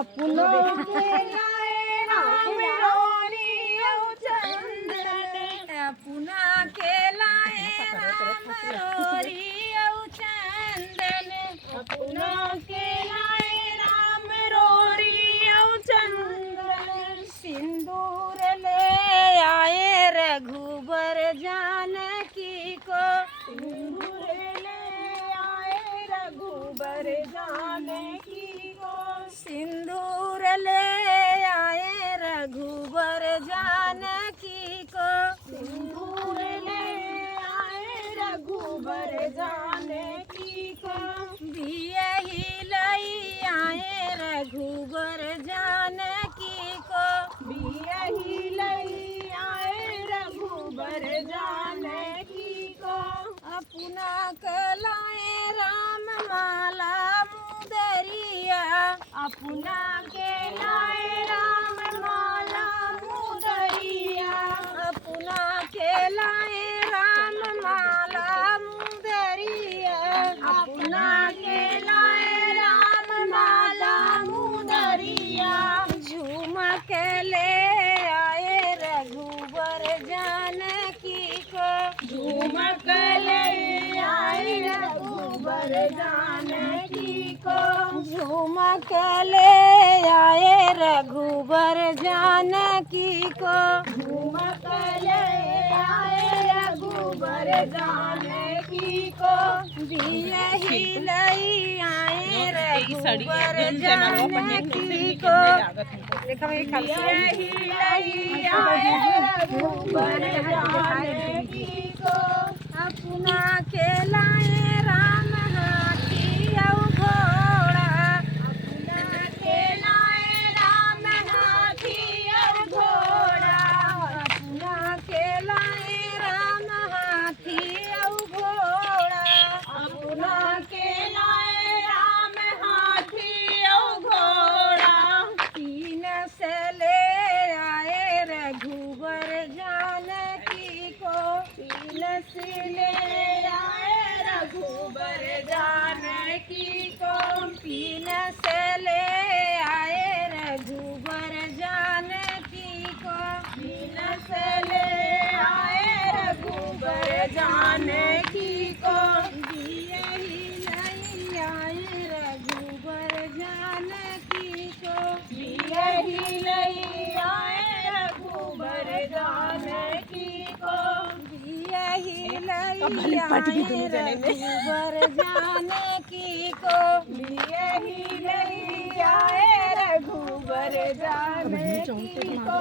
अपनों के लाए राम रोरियो चंदन, अपना के लाए राम रोरियो चंदन, अपनों के लाए राम रोरियो चंदन। सिंदूर ले आए रघुबर जानकी को, सिंदूर ले आए रघुबर जानकी को, सिंदूर ले आए रघुबर जानकी को, सिंदूर ले आए रघुबर जानकी को, बियही लई आए रघुबर जानकी को, बियही लई आए रघुबर जानकी को। अपना कहलाए राम माला मुदरिया, अपना कहलाए राम माला मुदरिया, अपना कहलाए राम माला मुदरिया, अपना कहलाए राम माला मुदरिया। झूमक ले आए रघुबर जानकी को, झूमक ले आए रघुबर जानकी को, झूमक ले आए रघुबर जानकी को, झूमक ले आए रघुबर जानकी को, बियही लई आए रघुबर जानकी को, बियही लई आए रघुबर जानकी को। अपना के लाए राम हाथी और घोड़ा, अपना के लाए राम हाथी और घोड़ा, अपना के लाए राम हाथी और घोड़ा, अपना के लाए राम हाथी और घोड़ा। तीन से ले आए रघुबर जानकी को, तीन से ले आए रघुबर जानकी को, तीन से ले आए रघुबर जानकी को, तीन से ले आए रघुबर जानकी को, बियही लई आए रघुबर जानकी को, बियही लई आए रघुबर जानकी को, बियही लई आए रघुबर जानकी को, बियही लई आए रघुबर जानकी को।